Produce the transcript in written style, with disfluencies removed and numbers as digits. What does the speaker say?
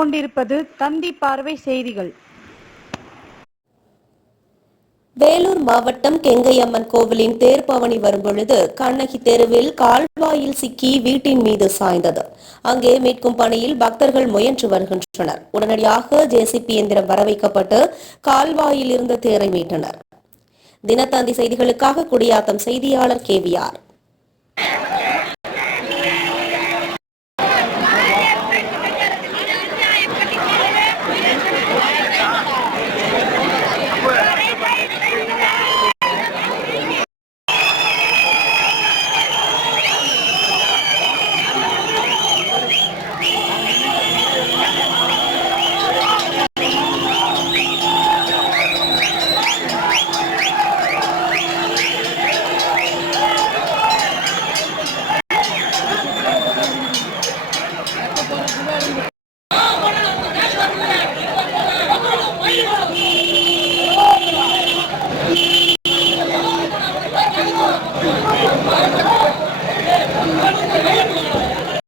கொண்டிருப்பது தந்தி பார்வை செய்திகள். வேலூர் மாவட்டம் கெங்கையம்மன் கோவிலின் தேர்பவனி வரும்பொழுது கண்ணகி தெருவில் கால்வாயில் சிக்கி வீட்டின் மீது சாய்ந்தது. அங்கே மீட்கும் பணியில் பக்தர்கள் முயன்று வருகின்றனர். உடனடியாக ஜேசிபி இயந்திரம் வரவைக்கப்பட்டு கால்வாயில் இருந்த தேரை மீட்டனர். தினத்தந்தி செய்திகளுக்காக குடியாத்தம் செய்தியாளர் KVR.